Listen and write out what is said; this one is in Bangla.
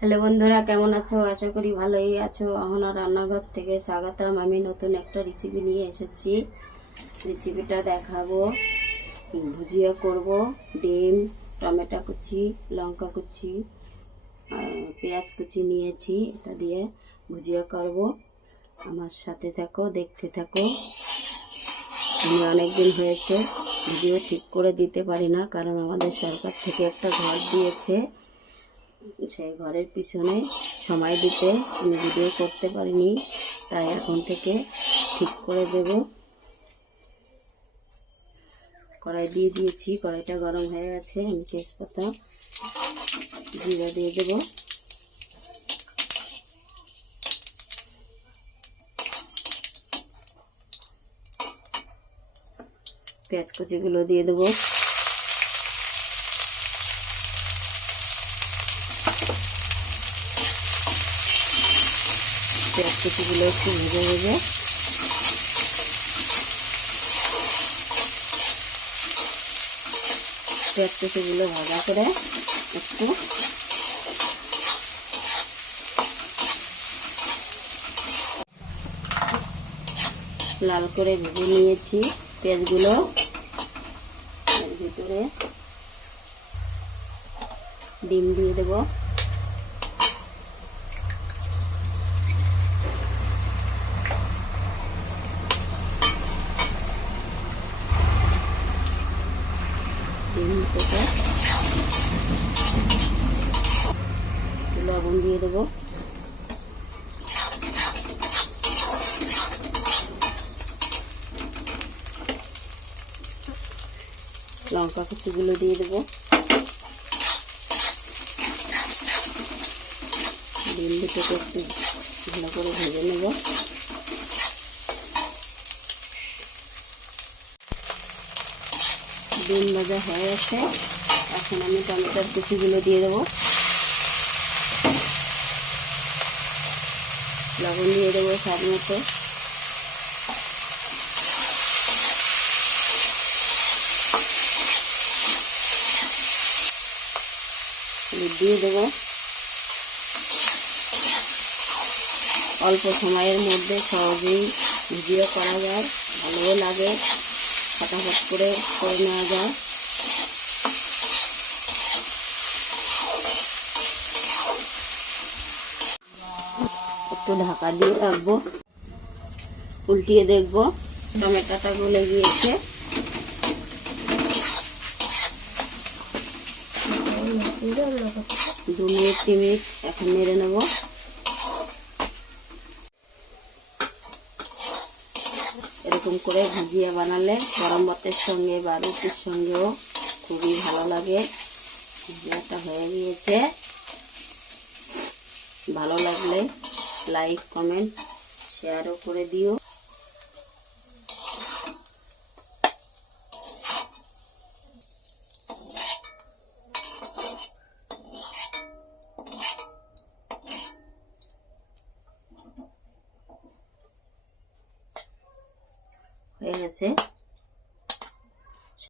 হ্যালো বন্ধুরা, কেমন আছো? আশা করি ভালোই আছো। অহনা রান্নাঘর থেকে স্বাগতম। আমি নতুন একটা রেসিপি নিয়ে এসেছি। রেসিপিটা দেখাবো। ভুজিয়া করব। ডিম, টমেটো কুচি, লঙ্কা কুচি, পেঁয়াজ কুচি নিয়েছি। এটা দিয়ে ভুজিয়া করব। আমার সাথে থাকো, দেখতে থাকো। আমি অনেকদিন হয়েছে ভিডিও ঠিক করে দিতে পারি না, কারণ আমাদের সরকার থেকে একটা ঘর দিয়েছে। সেই ঘরের পিছনে সময় দিতে আমি ভিডিও করতে পারিনি, তাই এখন থেকে ঠিক করে দেব। কড়াই দিয়ে দিয়েছি, কড়াইটা গরম হয়ে গেছে। আমি তেজপাতা, জিরা দিয়ে দেব। পেঁয়াজ কুচিগুলো দিয়ে দেবো। পেঁয়াজ কুচিগুলো একটু ভেজে ভেজে পেঁয়াজ কুচিগুলো ভাজা করে একটু লাল করে ভেজে নিয়েছি। পেঁয়াজগুলো এর ভিতরে ডিম দিয়ে দেবো। ডিম থেকে লবণ দিয়ে দেবো। লঙ্কা কুচিগুলো দিয়ে দেবো। ডিম দুটোকে একটু ভালো করে ভেজে নেব। ডিম ভাজা হয়ে গেছে। এখন আমি টমেটোর কুচিগুলো দিয়ে দেবো। লবণ দিয়ে দেবো স্বাদ মতো। দিয়ে দেবো। অল্প সময়ের মধ্যে সহজেই ভিডিও করা যায়, ভালোও লাগে, ফটাফট করে নেওয়া যায়। একটু ঢাকা দিয়ে রাখবো, উল্টিয়ে দেখবো টমেটোটা গলে গিয়েছে। 2-3 মিনিট এখন নেড়ে নেব। এরকম করে ভুজিয়া বানালে গরম ভাতের সঙ্গে বা রুটির সঙ্গেও খুবই ভালো লাগে। ভুজিয়াটা হয়ে গিয়েছে। ভালো লাগলে লাইক, কমেন্ট, শেয়ারও করে দিও। হয়ে গেছে।